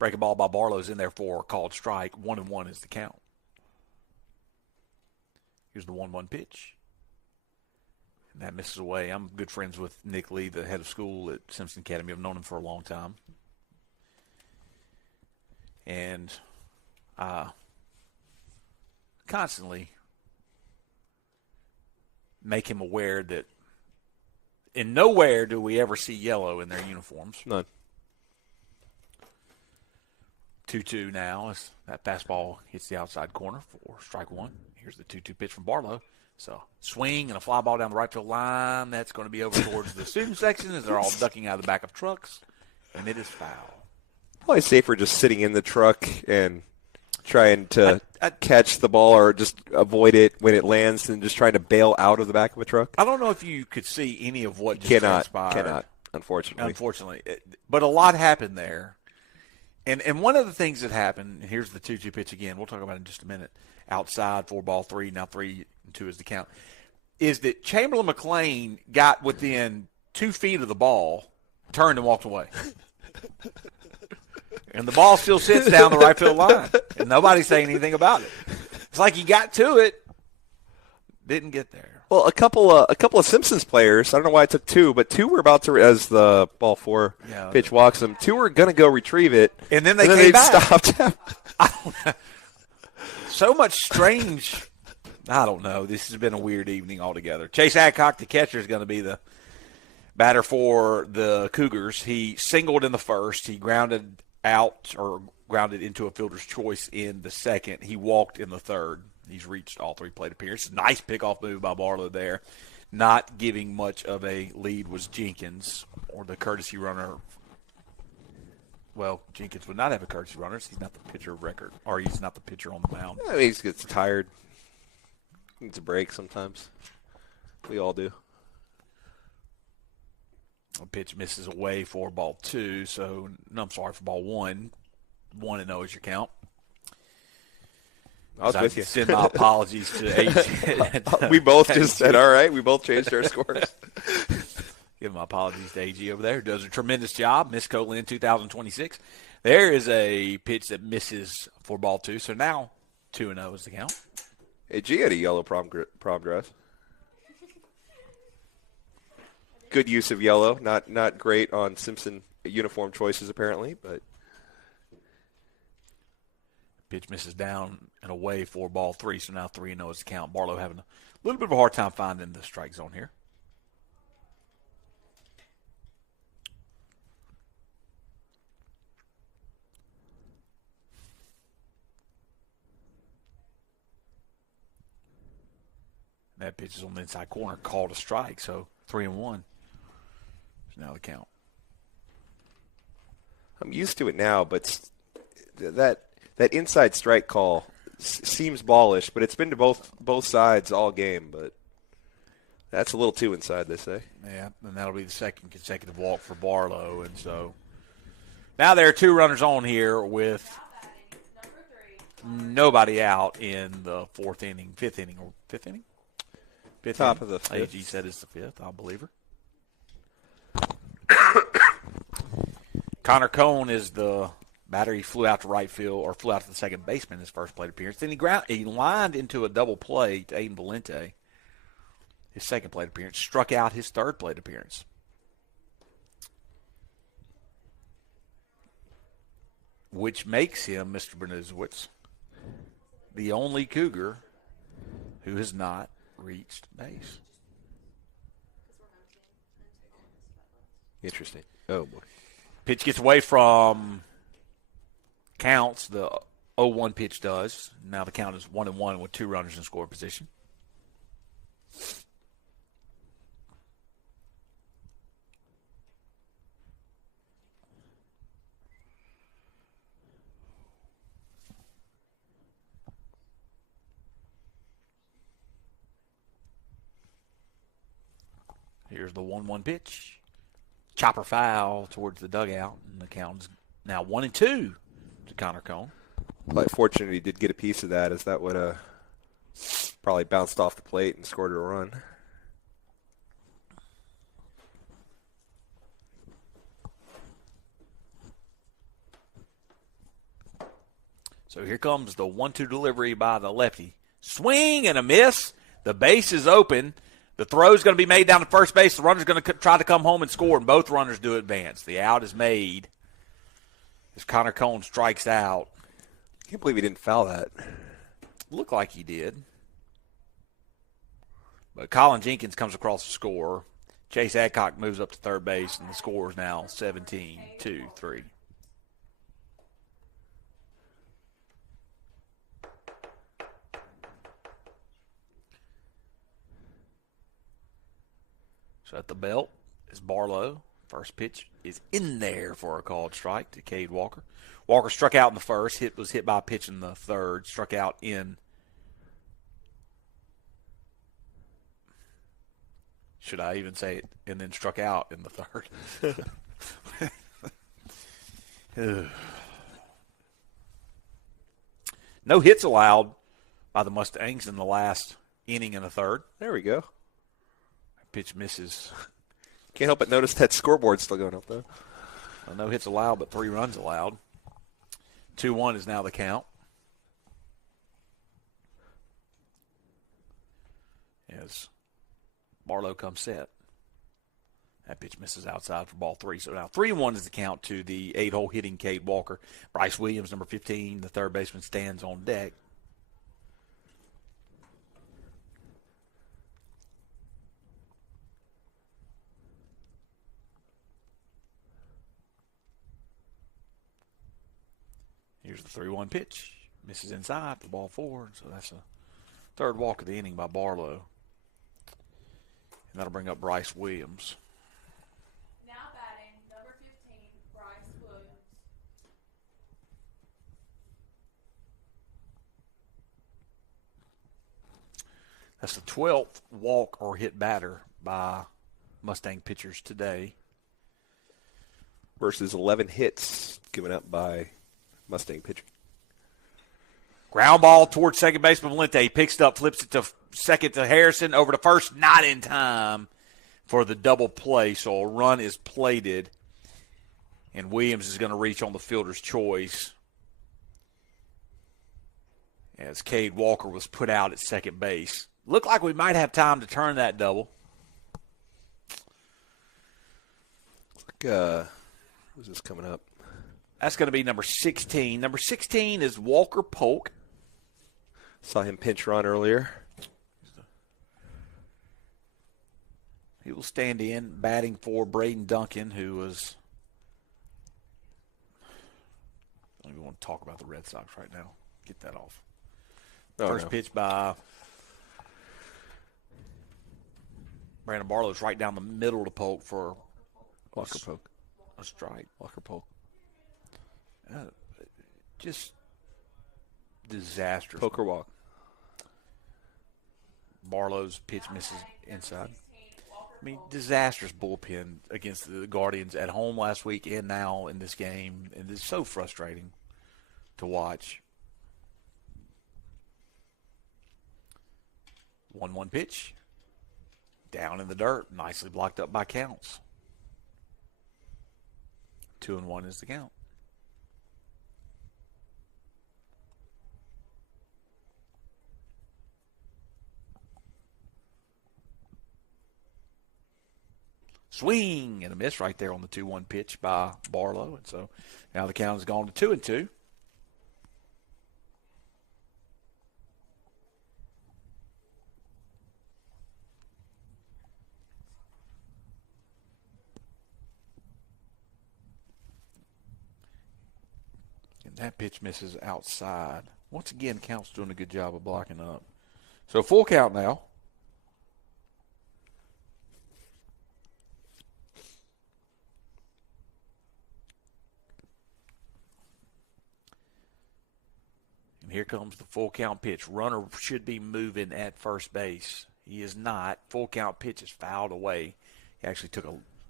Breaking ball by Barlow's in there for a called strike. 1-1 is the count. Here's the 1-1 pitch. And that misses away. I'm good friends with Nick Lee, the head of school at Simpson Academy. I've known him for a long time. And constantly make him aware that in nowhere do we ever see yellow in their uniforms. None. 2-2 now as that fastball hits the outside corner for strike 1. Here's the 2-2 pitch from Barlow. So swing and a fly ball down the right field line. That's going to be over towards the student section as they're all ducking out of the back of trucks, and it is foul. Probably safer just sitting in the truck and trying to catch the ball or just avoid it when it lands than just trying to bail out of the back of a truck. I don't know if you could see any of what just transpired. Cannot, unfortunately. But a lot happened there. And one of the things that happened, and here's the 2-2 pitch again, we'll talk about it in just a minute, outside, 4-3, now 3-2 is the count, is that Chamberlain McLean got within 2 feet of the ball, turned and walked away. And the ball still sits down the right field line, and nobody's saying anything about it. It's like he got to it, didn't get there. Well, a couple of Simpsons players, I don't know why I took 2, but 2 were about to, as the ball 4 pitch walks them, 2 were going to go retrieve it. And then they came back. Stopped. So much strange. I don't know. This has been a weird evening altogether. Chase Adcock, the catcher, is going to be the batter for the Cougars. He singled in the first. He grounded out or grounded into a fielder's choice in the second. He walked in the third. He's reached all 3 plate appearances. Nice pickoff move by Barlow there. Not giving much of a lead was Jenkins, or the courtesy runner. Well, Jenkins would not have a courtesy runner. He's not the pitcher of record, or he's not the pitcher on the mound. I mean, he gets tired. Needs a break sometimes. We all do. A pitch misses away for ball 2, so no, I'm sorry, for ball 1. 1-0 is your count. I was with you. Send my apologies to AG. We both just said, all right. We both changed our scores. Give my apologies to AG over there, who does a tremendous job. Miss Copeland in 2026. There is a pitch that misses for ball 2, so now 2-0 is the count. AG had a yellow prom dress. Good use of yellow. Not great on Simpson uniform choices, apparently, but. Pitch misses down and away for ball 3, so now 3-0 is the count. Barlow having a little bit of a hard time finding the strike zone here. That pitch is on the inside corner, called a strike, so 3-1 is now the count. I'm used to it now, but that inside strike call seems ballish, but it's been to both sides all game, but that's a little too inside, they say. Yeah, and that'll be the second consecutive walk for Barlow, and so now there are 2 runners on here with nobody out in the 4th inning, 5th inning, or 5th inning? Top of the 5th. AG said it's the 5th. I'll believe her. Connor Cone is the batter. He flew out to right field, or flew out to the second baseman in his first plate appearance. Then he lined into a double play to Aiden Valente, his second plate appearance. Struck out his third plate appearance. Which makes him, Mr. Bernuzowitz, the only Cougar who has not reached base. Interesting. Oh, boy. Pitch gets away from counts. The 0-1 pitch does. Now the count is 1-1 with 2 runners in scoring position. Here's the 1-1 pitch. Chopper foul towards the dugout, and the count is now 1-2 to Connor Cone. Quite fortunate he did get a piece of that, as that would have probably bounced off the plate and scored a run. So here comes the 1-2 delivery by the lefty. Swing and a miss. The base is open. The throw is going to be made down to first base. The runner's going to try to come home and score, and both runners do advance. The out is made as Connor Cone strikes out. I can't believe he didn't foul that. Looked like he did. But Colin Jenkins comes across the score. Chase Adcock moves up to third base, and the score is now 17-3. So at the belt is Barlow. First pitch is in there for a called strike to Cade Walker. Walker struck out in the first. Was hit by a pitch in the third. Struck out in. Should I even say it? And then struck out in the third. No hits allowed by the Mustangs in the last inning and a third. There we go. Pitch misses. Can't help but notice that scoreboard's still going up, though. Well, no hits allowed, but 3 runs allowed. 2-1 is now the count. As Barlow comes set. That pitch misses outside for ball 3. So now 3-1 is the count to the 8-hole hitting Cade Walker. Bryce Williams, number 15, the third baseman, stands on deck. Here's the 3-1 pitch. Misses inside for ball 4. So that's a third walk of the inning by Barlow. And that'll bring up Bryce Williams. Now batting, number 15, Bryce Williams. That's the 12th walk or hit batter by Mustang pitchers today. Versus 11 hits given up by Mustang pitcher. Ground ball towards second baseman Valente. He picks it up, flips it to second to Harrison, over to first, not in time for the double play. So a run is plated, and Williams is going to reach on the fielder's choice as Cade Walker was put out at second base. Looked like we might have time to turn that double. Who's this coming up? That's going to be number 16. Number 16 is Walker Polk. Saw him pinch run earlier. He will stand in, batting for Braden Duncan, who was... I don't even want to talk about the Red Sox right now. Get that off. First pitch by Brandon Barlow's right down the middle of the Polk for Walker Polk. a strike. Walker Polk. Just disastrous. Poker walk. Barlow's pitch misses inside. I mean, disastrous bullpen against the Guardians at home last week and now in this game. And it's so frustrating to watch. 1-1 pitch. Down in the dirt. Nicely blocked up by Counts. 2-1 is the count. Swing and a miss right there on the 2-1 pitch by Barlow. And so now the count has gone to 2-2. And that pitch misses outside. Once again, Count's doing a good job of blocking up. So full count now. And here comes the full count pitch. Runner should be moving at first base. He is not. Full count pitch is fouled away. He actually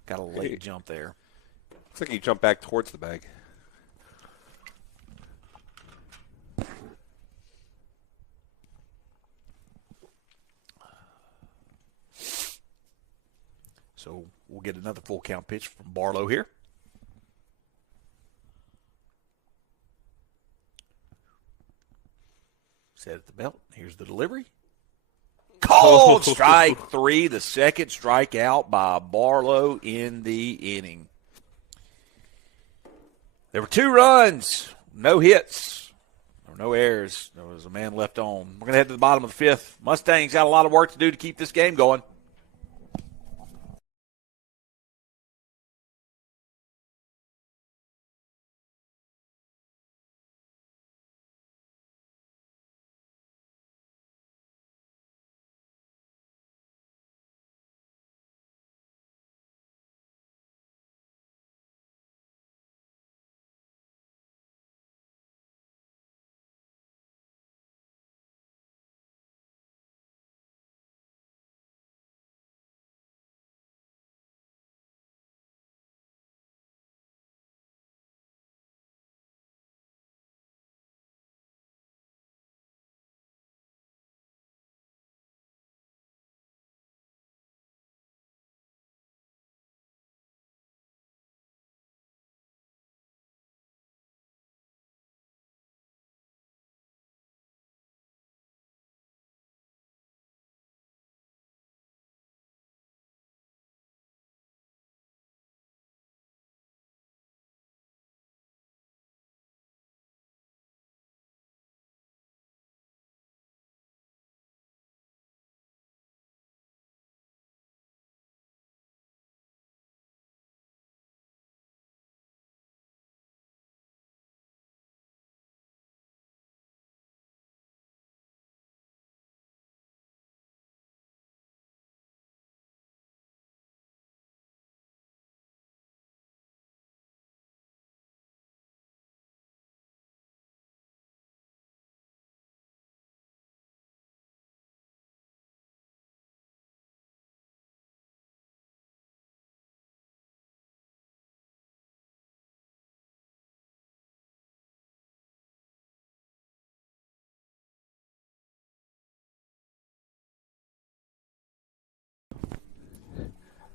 got a late jump there. Looks like he jumped back towards the bag. So we'll get another full count pitch from Barlow here. Set at the belt. Here's the delivery. Called strike 3, the second strikeout by Barlow in the inning. There were 2 runs, no hits, no errors. There was a man left on. We're going to head to the bottom of the 5th. Mustangs got a lot of work to do to keep this game going.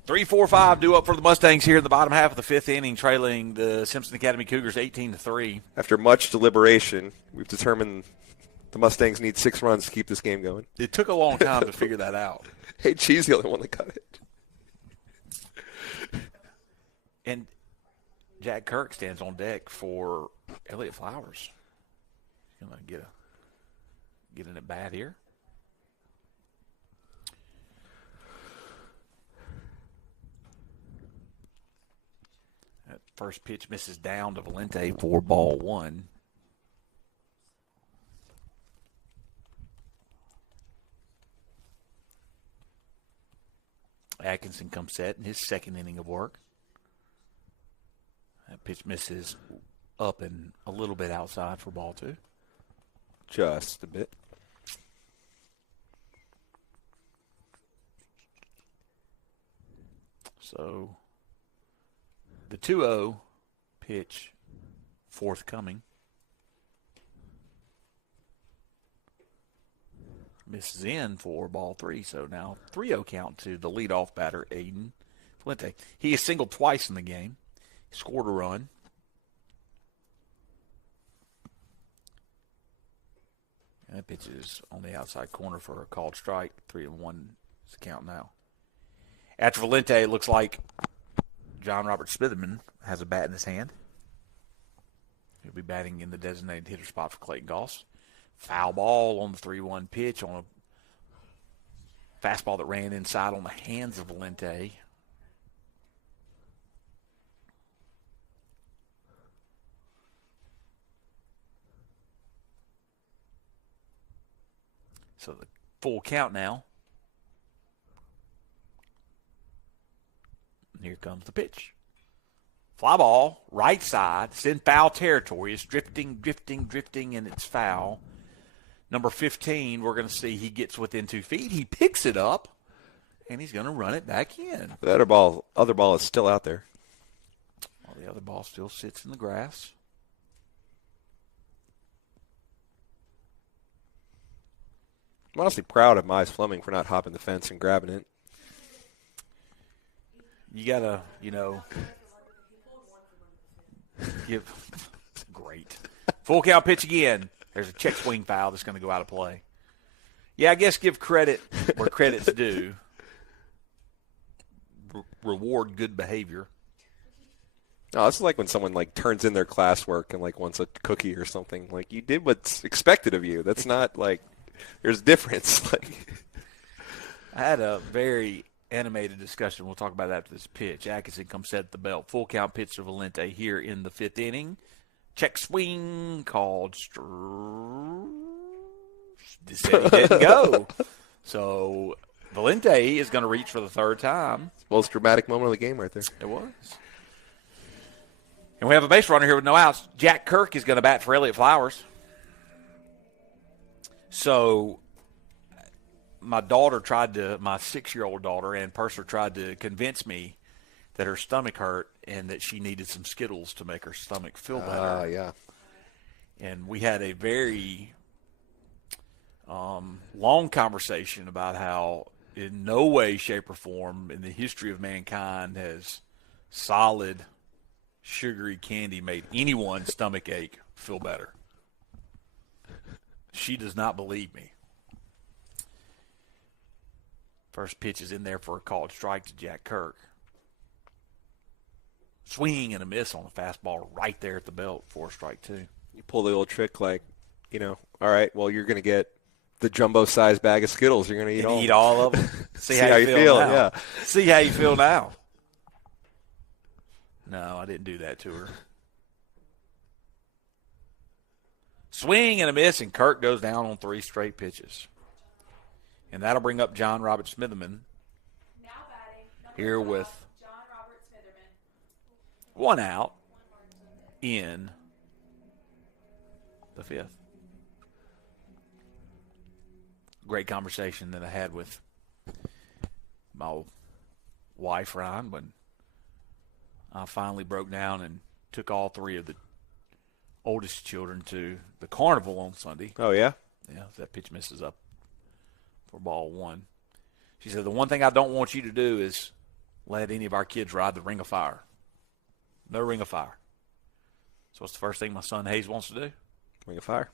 3-4-5 due up for the Mustangs here in the bottom half of the fifth inning, trailing the Simpson Academy Cougars 18-3. After much deliberation, we've determined the Mustangs need 6 runs to keep this game going. It took a long time to figure that out. Hey, G's the only one that got it. And Jack Kirk stands on deck for Elliott Flowers. He's going to get in it bad here. That first pitch misses down to Valente for ball 1. Atkinson comes set in his second inning of work. That pitch misses up and a little bit outside for ball 2. Just a bit. So the 2-0 pitch forthcoming. Misses in for ball 3, so now 3-0 count to the leadoff batter, Aiden Valente. He has singled twice in the game. He scored a run. And that pitch is on the outside corner for a called strike. 3-1 is the count now. After Valente, it looks like John Robert Smitherman has a bat in his hand. He'll be batting in the designated hitter spot for Clayton Goss. Foul ball on the 3-1 pitch on a fastball that ran inside on the hands of Valente. So the full count now. And here comes the pitch. Fly ball, right side. It's in foul territory. It's drifting, and it's foul. Number 15, we're going to see he gets within 2 feet. He picks it up, and he's going to run it back in. The other ball is still out there. Well, the other ball still sits in the grass. I'm honestly proud of Mize Fleming for not hopping the fence and grabbing it. You got to, give. Great. Full count pitch again. There's a check swing foul that's going to go out of play. Yeah, I guess give credit where credit's due. Reward good behavior. Oh, it's like when someone turns in their classwork and wants a cookie or something. You did what's expected of you. That's not there's a difference. I had a very animated discussion. We'll talk about that after this pitch. Atkinson comes set at the belt. Full count pitch to Valente here in the 5th inning. Check swing called. Said he didn't go. So Valente is going to reach for the 3rd time. Most dramatic moment of the game right there. It was. And we have a base runner here with no outs. Jack Kirk is going to bat for Elliott Flowers. So my 6-year-old daughter, Ann Purser, tried to convince me that her stomach hurt and that she needed some Skittles to make her stomach feel better. Yeah. And we had a very long conversation about how in no way, shape, or form in the history of mankind has solid, sugary candy made anyone's stomach ache feel better. She does not believe me. First pitch is in there for a called strike to Jack Kirk. Swing and a miss on a fastball right there at the belt for strike 2. You pull the old trick all right, well, you're going to get the jumbo-sized bag of Skittles. You're going to eat all of them. See how you feel now. Yeah. See how you feel now. No, I didn't do that to her. Swing and a miss, and Kirk goes down on 3 straight pitches. And that'll bring up John Robert Smitherman Now batting, here 12, with John Robert Smitherman. 1 out in the 5th. Great conversation that I had with my wife, Ryan, when I finally broke down and took all 3 of the oldest children to the carnival on Sunday. Oh, yeah? Yeah, that pitch misses up for ball 1. She said, the one thing I don't want you to do is let any of our kids ride the Ring of Fire. No Ring of Fire. So what's the first thing my son Hayes wants to do? Ring of Fire.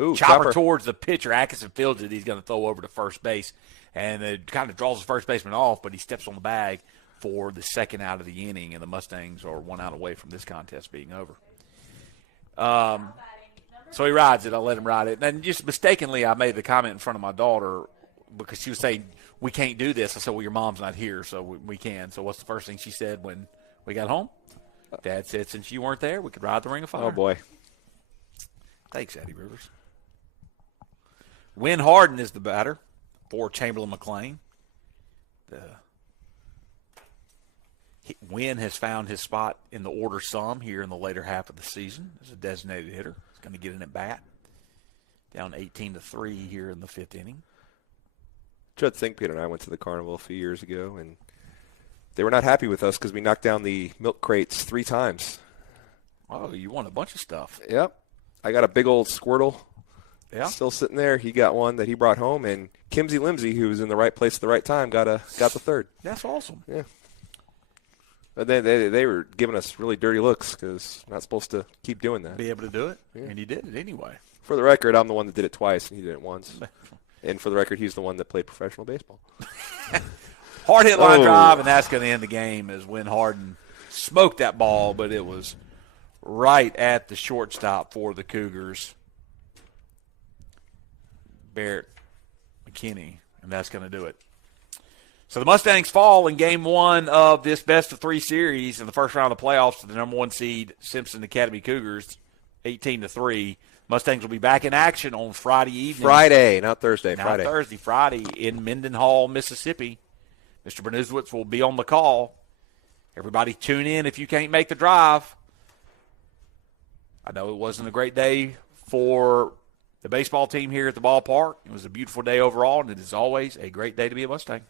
Ooh, Chopper towards the pitcher. Atkinson fields it. He's going to throw over to first base. And it kind of draws the first baseman off, but he steps on the bag for the second out of the inning, and the Mustangs are 1 out away from this contest being over. So he rides it. I let him ride it. And just mistakenly, I made the comment in front of my daughter because she was saying, we can't do this. I said, well, your mom's not here, so we can. So what's the first thing she said when we got home? Dad said, since you weren't there, we could ride the Ring of Fire. Oh, boy. Thanks, Eddie Rivers. Win Harden is the batter for Chamberlain McLean. Win has found his spot in the order some here in the later half of the season as a designated hitter. He's going to get in at bat. Down 18-3 here in the 5th inning. Judd Thinkpeter and I went to the carnival a few years ago, and they were not happy with us because we knocked down the milk crates 3 times. Oh, you won a bunch of stuff. Yep. I got a big old Squirtle. Yeah. Still sitting there. He got one that he brought home, and Kimsey Limsey, who was in the right place at the right time, got the third. That's awesome. Yeah. But they were giving us really dirty looks because not supposed to keep doing that. Be able to do it, and he did it anyway. For the record, I'm the one that did it twice, and he did it once. And for the record, he's the one that played professional baseball. Hard hit line drive, and that's going to end the game as Win Harden smoked that ball, but it was right at the shortstop for the Cougars. Barrett McKinney, and that's going to do it. So the Mustangs fall in Game 1 of this best-of-3 series in the first round of the playoffs to the number 1 seed Simpson Academy Cougars, 18-3. Mustangs will be back in action on Friday evening. Friday, not Thursday. Not Friday. Thursday, Friday in Mendenhall, Mississippi. Mr. Bernusewitz will be on the call. Everybody tune in if you can't make the drive. I know it wasn't a great day for the baseball team here at the ballpark. It was a beautiful day overall, and it is always a great day to be a Mustang.